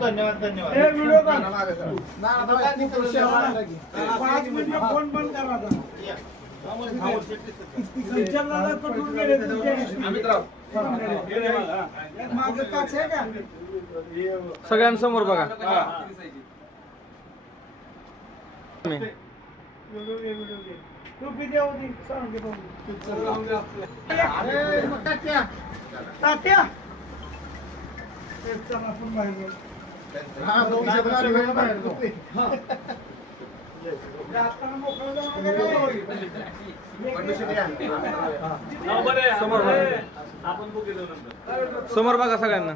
धन्यवाद हे व्हिडिओ काढ. सर. पाच मिनिटं फोन बंद करा आता. या. संचालनाला पटवून गेले तुमच्या अमितराव मागं काच आहे का सगळ्यांसमोर बघा. टोपी द्या होती सांग दे बघू. अरे, मग तात्या तात्या ए, चला आपण बाहेर समोर बघा सगळ्यांना.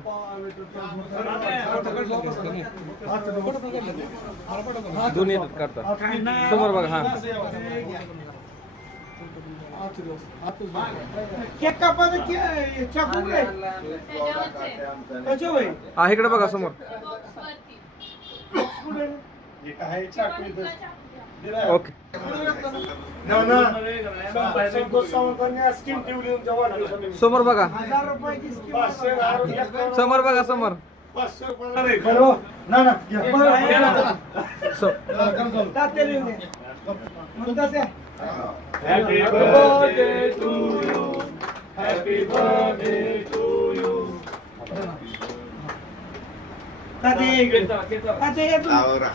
दोन्ही करतात समोर बघा हा. केक कापायचं के- चाकू रे हा इकडे बघा समोर. ओके. समोर बघा. समोर बघा समोर. ना, Happy birthday to you. Happy birthday to you. तू.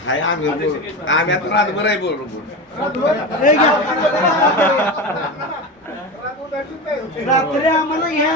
हाय आम्ही आम्ही आता रातभर आहे बोल घ्या. रात्री आम्हाला घ्या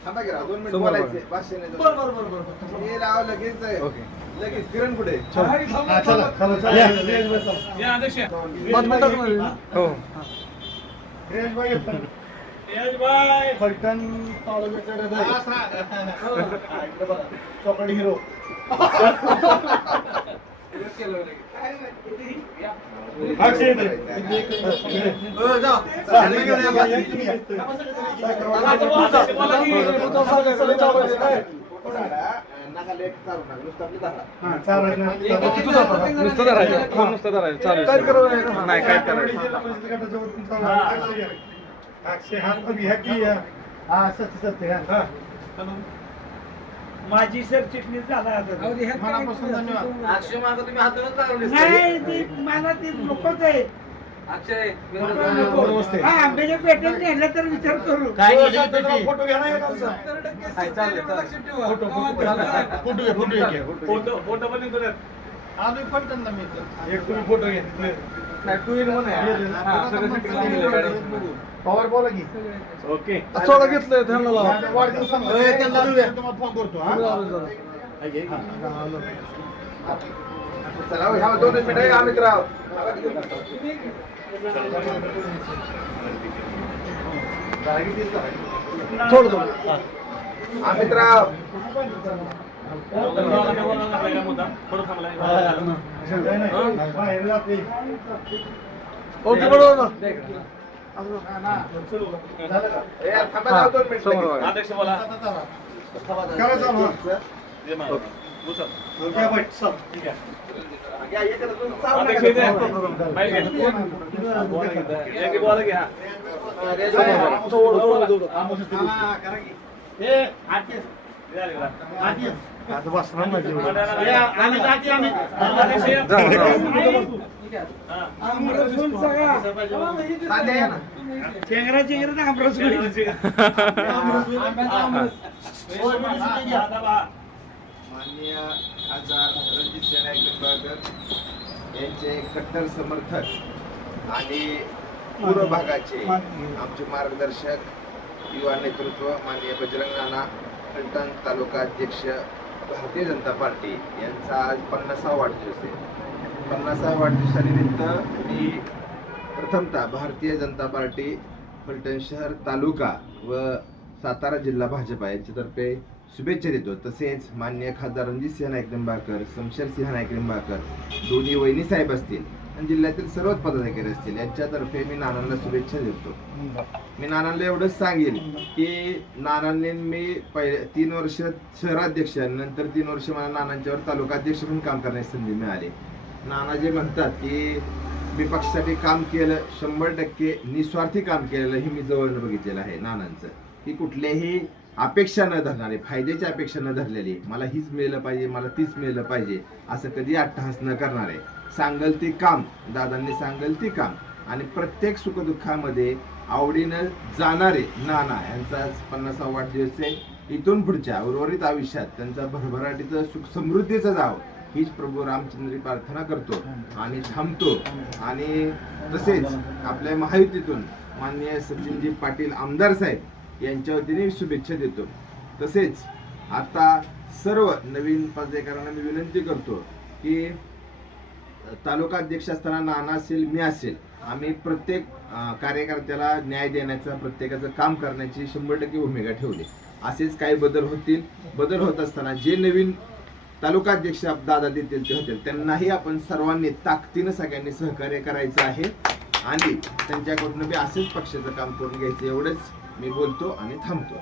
हो, हो. थांबा की राव, दोन मिनिट समोर बोलायचे. पाचशे नाही दोन. हे राव लगेच ओके. लगेच किरण कुठे या. पाच मिनिटात मध्ये ना? हो रेंज बाई येतो. फलटण तालुक्याकडे. चौकडी हिरो अक्षय येते. हो, नुसतं. हा, धरायचं. फोन नुसतं धरायचं. चालू. नाही काय करायचं? अक्षय हात पण घ्या की या. हा. सत्य सत्य हा माझी सरचिटणीस झाला आता. मनापासून धन्यवाद. अक्षय मागं तुम्ही हातूनच लागले नाही ती मला ती नकोच आहे. नमस्ते. हा आंब्याच्या पेट्यात नेलं तर विचार करू. फोटो घ्या ना एक आमचा. फोटो फोटो घ्या फोटो घ्या फोटो फोटो पण मी इथं. एक तुम्ही फोटो घ्या टू पवार बोला की. ओके. थोडं घेतलंय त्यांना लावा. फोन करतो? चला हो, ह्या दोनच मिनिटं आहे, अमित राव थोडं थोडं. अमित राव ओके बरोबर. अध्यक्ष बोला बोला आत बसणार ना. चेंगरा चेंगरा आमरस. हा, दाबा. माननीय खासदार रणजित सेना निंबाळकर यांचे कट्टर समर्थक आणि पूर्व भागाचे आमचे मार्गदर्शक युवा नेतृत्व माननीय बजरंग नाना फलटण तालुका अध्यक्ष भारतीय जनता पार्टी यांचा आज पन्नासा वाढदिवस आहे. पन्नासा वाढदिवसानिमित्त मी प्रथमतः भारतीय जनता पार्टी फलटण शहर तालुका व सातारा जिल्हा भाजपा यांच्यातर्फे शुभेच्छा देतो. तसेच मान्य खासदार रणजितसिंह नाईक निंबाळकर शमशेरसिंह नाईक निंबाळकर दोन्ही वहिनी साहेब असतील. आणि जिल्ह्यातील सर्वच पदाधिकारी असतील यांच्यातर्फे मी नानांना शुभेच्छा देतो. मी नानांना एवढंच सांगेल की नानांनी मी पहिले तीन वर्ष शहराध्यक्ष नंतर तीन वर्ष मला नानांच्यावर तालुका अध्यक्ष म्हणून काम करण्याची संधी मिळाली. नाना जे म्हणतात की मी पक्षासाठी काम केलं शंभर टक्के निस्वार्थी काम केलेलं हे मी जवळ बघितलेलं आहे नानांचं. की कुठल्याही अपेक्षा न धरणारे फायद्याची अपेक्षा न धरलेली मला हीच मिळलं पाहिजे मला तीच मिळलं पाहिजे असं कधी अट्टहास न करणारे. सांगल ती काम दादांनी सांगल ती काम. आणि प्रत्येक सुखदुःखामध्ये आवडीनं जाणारे नाना यांचा पन्नासा वाढदिवस आहे. इथून पुढच्या उर्वरित आयुष्यात त्यांचा भरभराटीचं सुख समृद्धीचं जाव हीच प्रभू रामचंद्री प्रार्थना करतो आणि थांबतो. आणि तसेच आपल्या महायुतीतून माननीय सचिनजी पाटील आमदार साहेब यांच्या वतीने शुभेच्छा देतो. तसेच आता सर्व नवीन पदाधिकाऱ्यांना मी विनंती करतो की तालुका अध्यक्ष असताना नाना असेल मी असेल आम्ही प्रत्येक कार्यकर्त्याला न्याय देण्याचं प्रत्येकाचं काम करण्याची शंभर टक्के भूमिका ठेवली. असेच काही बदल होतील. बदल होत असताना जे नवीन तालुका अध्यक्ष आप- दादा देतील ते होतील. त्यांनाही आपण सर्वांनी ताकदीनं सगळ्यांनी सहकार्य करायचं आहे आणि त्यांच्याकडून बी असेच पक्षाचं काम करून घ्यायचं एवढंच मी बोलतो आणि थांबतो.